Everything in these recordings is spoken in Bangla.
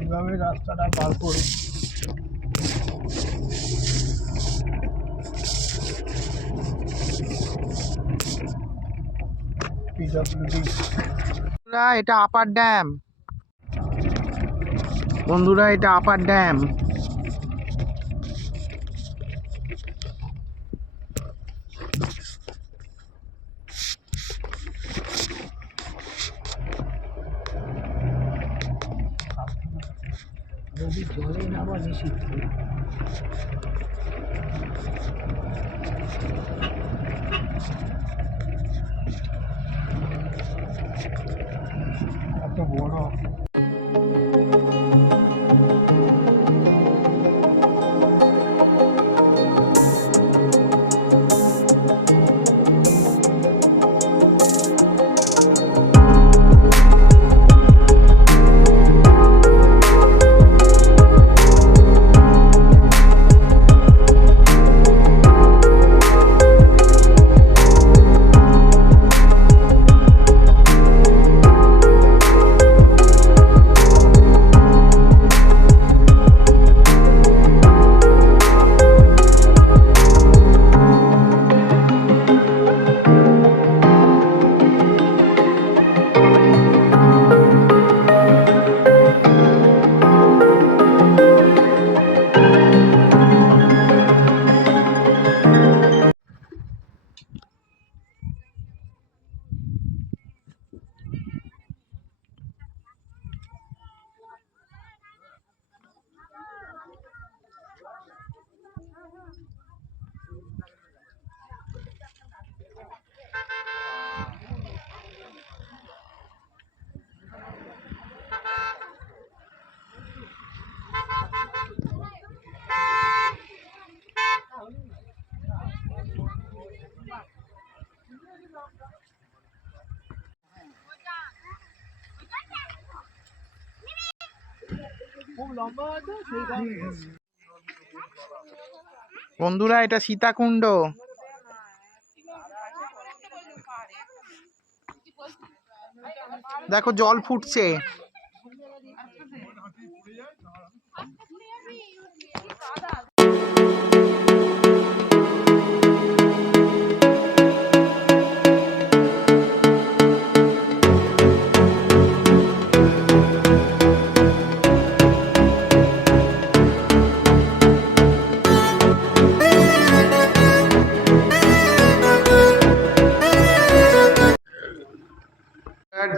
এইভাবে রাস্তাটা পার করি। এটা আপার ড্যাম বন্ধুরা, এটা আপার ড্যাম। যদি জলে নামা নিষিদ্ধ। এত বড় বন্ধুরা, এটা সীতাকুণ্ড। দেখো জল ফুটছে।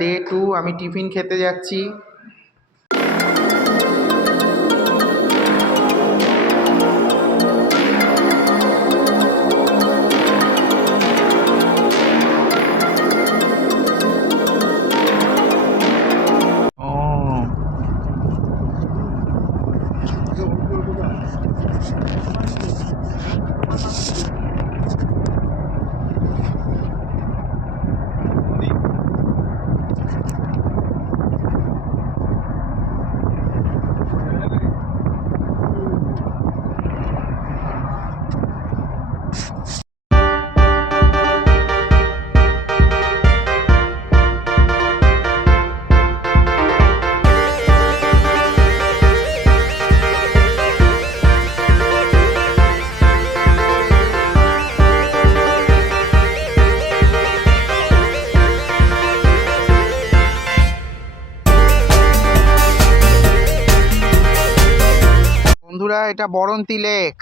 ডে 2 আমি টিফিন খেতে যাচ্ছি। এটা বরন্তি লেক।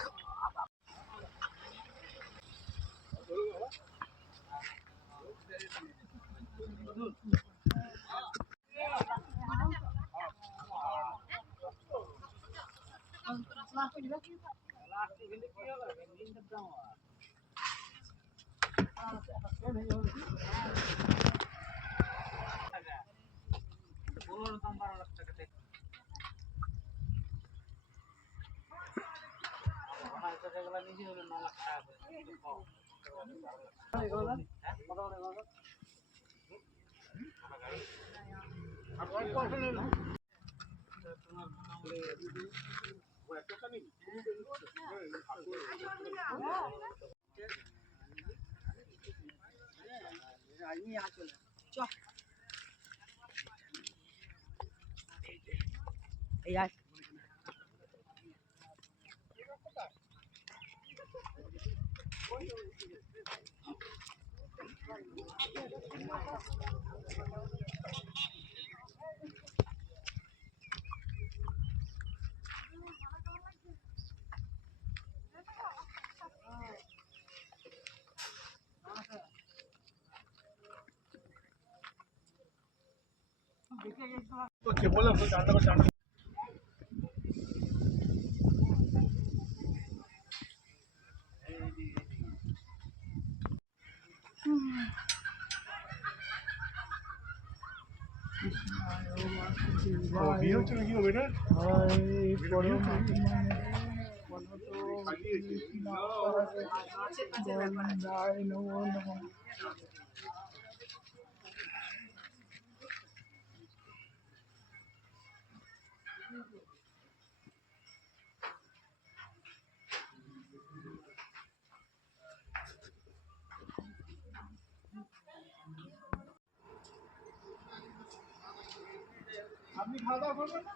আপনি খাওয়া দাওয়া করবেন না?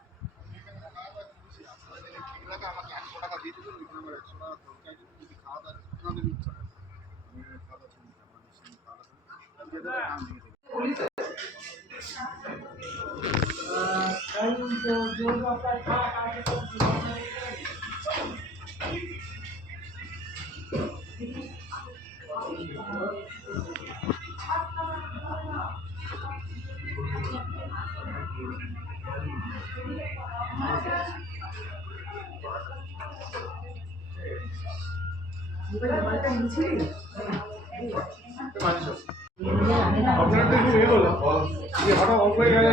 আমাকে 100 টাকা দিয়ে দেবেন, আমার 100 টাকা দরকার, যদি খাওয়া দাওয়া আপনাদের ইচ্ছা হয় খাওয়া আপনার তো একটু এগোলো হঠাৎ অফ হয়ে গেলে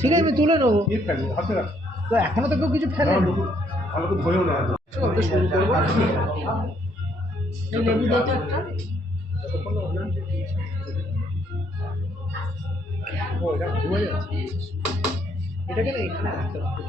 ঠিক আছে, আমি তুলে নেবো। হাতে রাখ, তো এখনো তো কেউ কিছু ফেলে ভালো করে ধরেও না শুরু করবো। এটাকে না এখানে রাখতে হবে।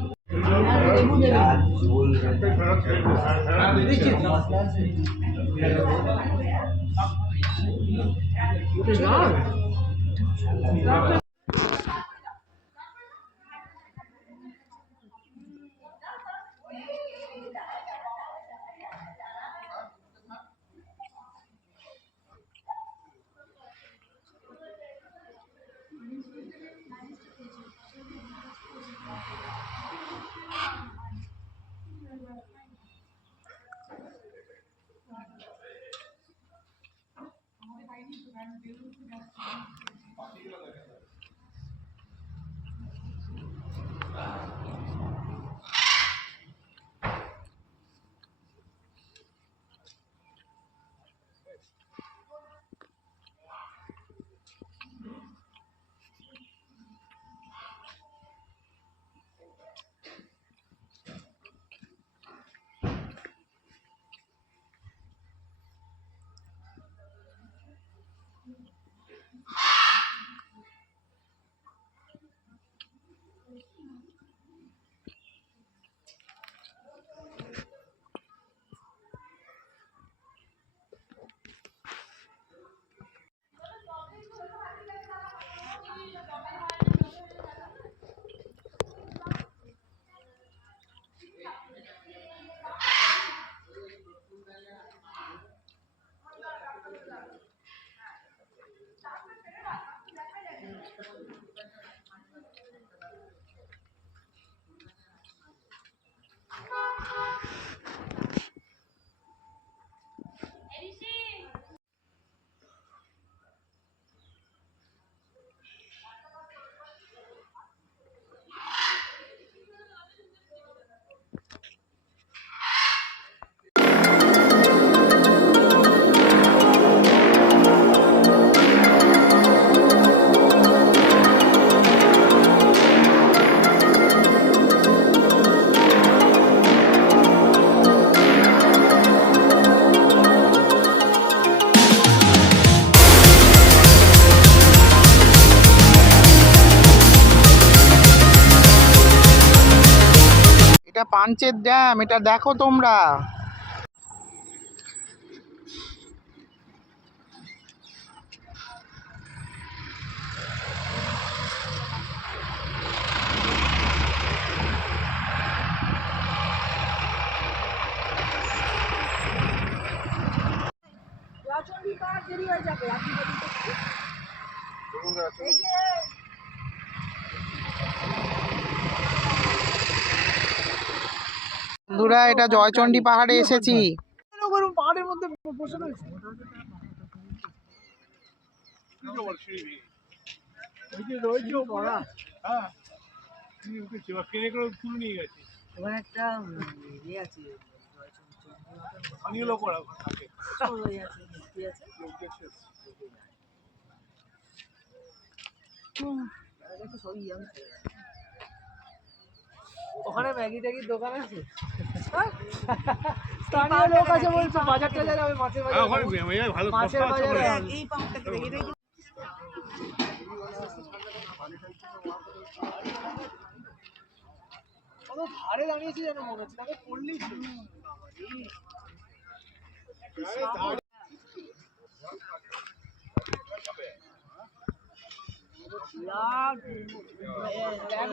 পাঞ্চেত ড্যাম, এটা দেখো তোমরা। বন্ধুরা, এটা জয়চণ্ডী পাহাড়ে এসেছি। পাহাড়ের মধ্যে বসে রয়েছে। ওখানে একটা ইয়ে আছে, স্থানীয় লোক ওরা থাকে। ওখানে ম্যাগি ট্যাগির দোকান আছে, স্থানীয় লোক আছে বলছো। বাজার টাজার যাবে, মাছের বাজার, মাছের বাজার। এই পাম্পটাকে দেখি কত ধারে দাঁড়িয়েছে যেন মনে হচ্ছে, তাকে পড়লেই ছিল।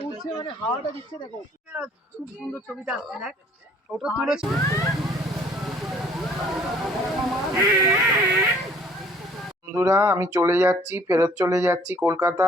উঠছে মানে হাওয়াটা দিচ্ছে, দেখো খুব সুন্দর ছবিটা আসছে। দেখ ওটা তুলেছে। বন্ধুরা, আমি চলে যাচ্ছি, ফেরত চলে যাচ্ছি কলকাতা।